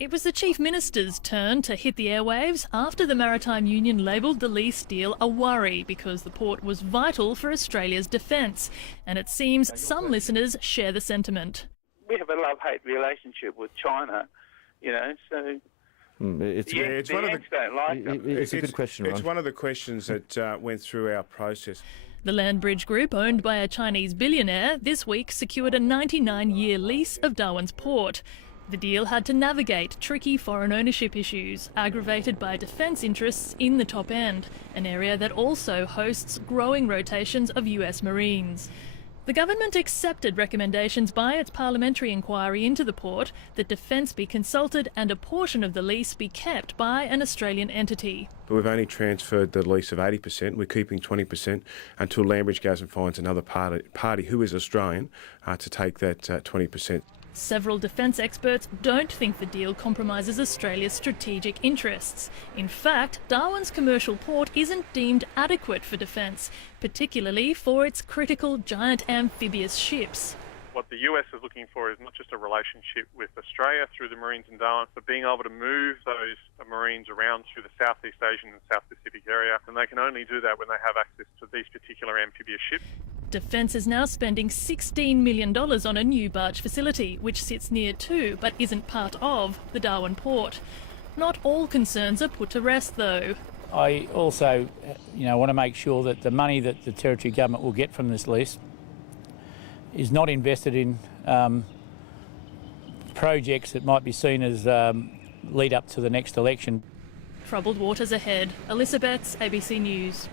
It was the Chief Minister's turn to hit the airwaves after the Maritime Union labelled the lease deal a worry because the port was vital for Australia's defence. And it seems some listeners share the sentiment. We have a love-hate relationship with China, so... It's a good question, Ron. It's one of the questions that went through our process. The Land Bridge Group, owned by a Chinese billionaire, this week secured a 99-year lease of Darwin's port. The deal had to navigate tricky foreign ownership issues, aggravated by defence interests in the top end, an area that also hosts growing rotations of US Marines. The government accepted recommendations by its parliamentary inquiry into the port that defence be consulted and a portion of the lease be kept by an Australian entity. But we've only transferred the lease of 80%. We're keeping 20% until Landbridge goes and finds another party who is Australian to take that 20%. Several defence experts don't think the deal compromises Australia's strategic interests. In fact, Darwin's commercial port isn't deemed adequate for defence, particularly for its critical giant amphibious ships. What the US is looking for is not just a relationship with Australia through the Marines in Darwin, but being able to move those Marines around through the Southeast Asian and South Pacific area, and they can only do that when they have access to these particular amphibious ships. Defence is now spending $16 million on a new barge facility, which sits near to, but isn't part of, the Darwin port. Not all concerns are put to rest, though. I also, want to make sure that the money that the Territory Government will get from this lease is not invested in projects that might be seen as lead up to the next election. Troubled waters ahead. Alyssa Betts, ABC News.